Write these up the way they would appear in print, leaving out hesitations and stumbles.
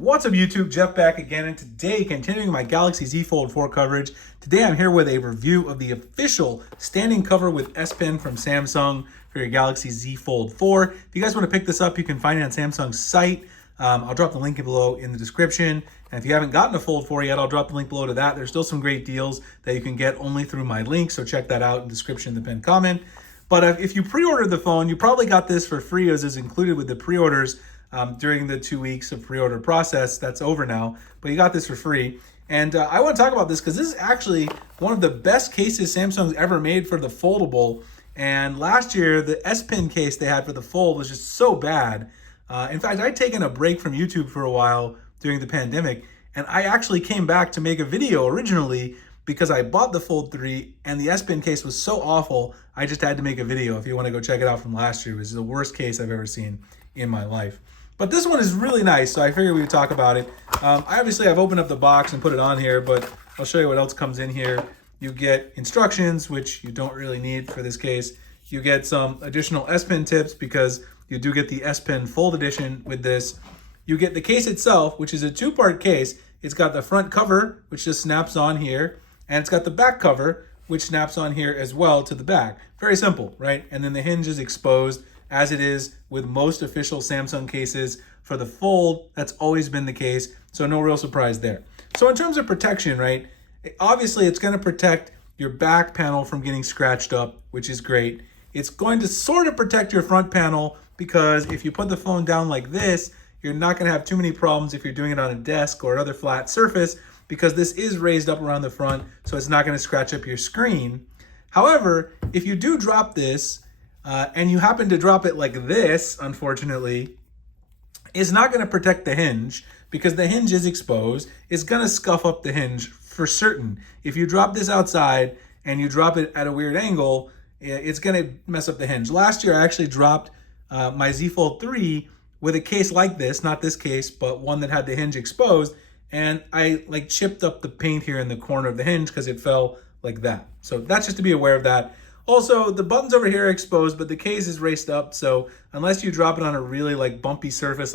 What's up YouTube, Jeff back again, and today continuing my Galaxy Z Fold 4 coverage. Today I'm here with a review of the official standing cover with S Pen from Samsung for your Galaxy Z Fold 4. If you guys want to pick this up, you can find it on Samsung's site. I'll drop the link below in the description. And if you haven't gotten a Fold 4 yet, I'll drop the link below to that. There's still some great deals that you can get only through my link, so check that out in the description in the pinned comment. But if you pre-ordered the phone, you probably got this for free as is included with the pre-orders during the 2 weeks of pre-order process. That's over now, but you got this for free. And I want to talk about this because this is actually one of the best cases Samsung's ever made for the foldable. And last year, the S Pen case they had for the Fold was just so bad. In fact, I'd taken a break from YouTube for a while during the pandemic, and I actually came back to make a video originally because I bought the Fold 3 and the S Pen case was so awful, I just had to make a video. If you want to go check it out from last year, it was the worst case I've ever seen in my life. But this one is really nice, so I figured we would talk about it. I've opened up the box and put it on here, but I'll show you what else comes in here. You get instructions, which you don't really need for this case. You get some additional S Pen tips because you do get the S Pen Fold Edition with this. You get the case itself, which is a two-part case. It's got the front cover, which just snaps on here, and it's got the back cover, which snaps on here as well to the back. Very simple, right? And then the hinge is exposed, as it is with most official Samsung cases for the Fold. That's always been the case, so no real surprise there. So in terms of protection, right, obviously it's going to protect your back panel from getting scratched up, which is great. It's going to sort of protect your front panel because if you put the phone down like this, you're not going to have too many problems if you're doing it on a desk or another flat surface because this is raised up around the front, so it's not going to scratch up your screen. However, if you do drop this, and you happen to drop it like this, unfortunately, it's not going to protect the hinge because the hinge is exposed. It's going to scuff up the hinge for certain. If you drop this outside and you drop it at a weird angle, it's going to mess up the hinge. Last year, I actually dropped my Z Fold 3 with a case like this, not this case, but one that had the hinge exposed, and I chipped up the paint here in the corner of the hinge because it fell like that. So that's just to be aware of that. Also, the buttons over here are exposed, but the case is raised up, so unless you drop it on a really bumpy surface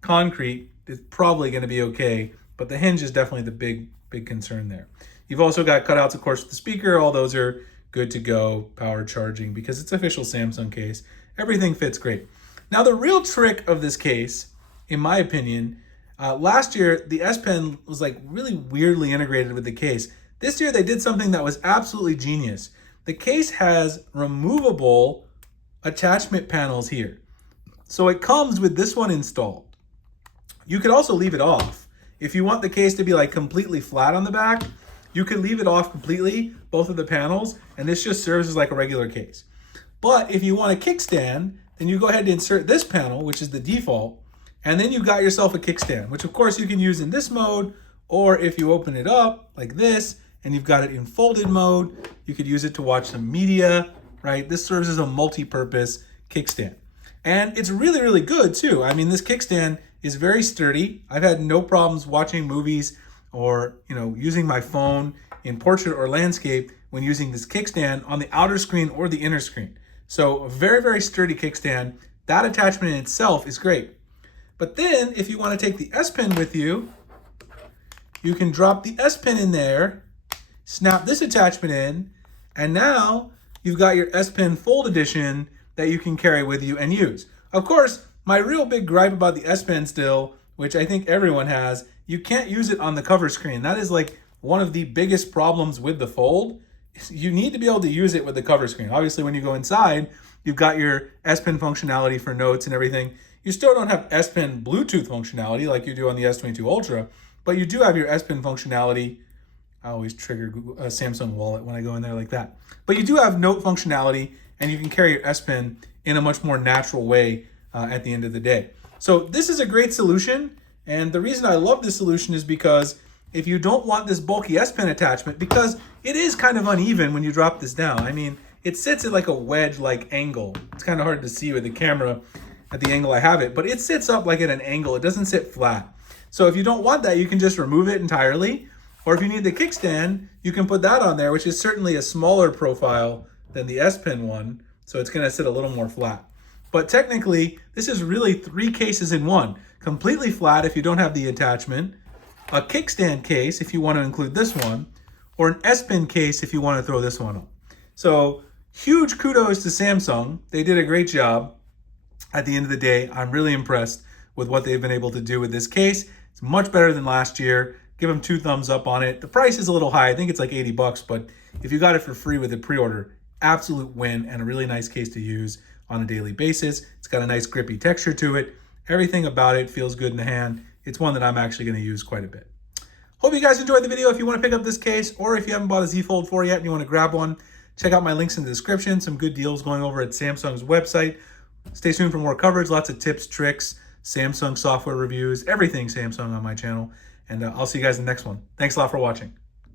concrete, it's probably going to be okay, but the hinge is definitely the big concern there. You've also got cutouts, of course, for the speaker. All those are good to go, power charging, because it's official Samsung case. Everything fits great. Now, the real trick of this case, in my opinion, last year, the S Pen was really weirdly integrated with the case. This year, they did something that was absolutely genius. The case has removable attachment panels here. So it comes with this one installed. You could also leave it off. If you want the case to be completely flat on the back, you could leave it off completely, both of the panels, and this just serves as a regular case. But if you want a kickstand, then you go ahead and insert this panel, which is the default, and then you got yourself a kickstand, which of course you can use in this mode, or if you open it up like this, and you've got it in folded mode, you could use it to watch some media, right? This serves as a multi-purpose kickstand. And it's really, really good too. I mean, this kickstand is very sturdy. I've had no problems watching movies or, using my phone in portrait or landscape when using this kickstand on the outer screen or the inner screen. So a very, very sturdy kickstand. That attachment in itself is great. But then if you want to take the S Pen with you, you can drop the S Pen in there, snap this attachment in, and now you've got your S Pen Fold Edition that you can carry with you and use. Of course, my real big gripe about the S Pen still, which I think everyone has, you can't use it on the cover screen. That is one of the biggest problems with the Fold. You need to be able to use it with the cover screen. Obviously, when you go inside, you've got your S Pen functionality for notes and everything. You still don't have S Pen Bluetooth functionality like you do on the S22 Ultra, but you do have your S Pen functionality. I always trigger Samsung Wallet when I go in there like that. But you do have note functionality, and you can carry your S Pen in a much more natural way at the end of the day. So this is a great solution, and the reason I love this solution is because if you don't want this bulky S Pen attachment, because it is kind of uneven when you drop this down. I mean, it sits at a wedge-like angle. It's kind of hard to see with the camera at the angle I have it, but it sits up at an angle. It doesn't sit flat. So if you don't want that, you can just remove it entirely. Or if you need the kickstand, you can put that on there, which is certainly a smaller profile than the S Pen one. So it's going to sit a little more flat. But technically, this is really 3 cases in one. Completely flat if you don't have the attachment, a kickstand case if you want to include this one, or an S-Pen case if you want to throw this one on. So huge kudos to Samsung. They did a great job. At the end of the day, I'm really impressed with what they've been able to do with this case. It's much better than last year. Give them 2 thumbs up on it. The price is a little high. I think it's like 80 bucks, but if you got it for free with a pre-order, absolute win and a really nice case to use on a daily basis. It's got a nice grippy texture to it. Everything about it feels good in the hand. It's one that I'm actually going to use quite a bit. Hope you guys enjoyed the video. If you want to pick up this case, or if you haven't bought a Z Fold 4 yet and you want to grab one, check out my links in the description. Some good deals going over at Samsung's website. Stay tuned for more coverage, lots of tips, tricks, Samsung software reviews, everything Samsung on my channel. And I'll see you guys in the next one. Thanks a lot for watching.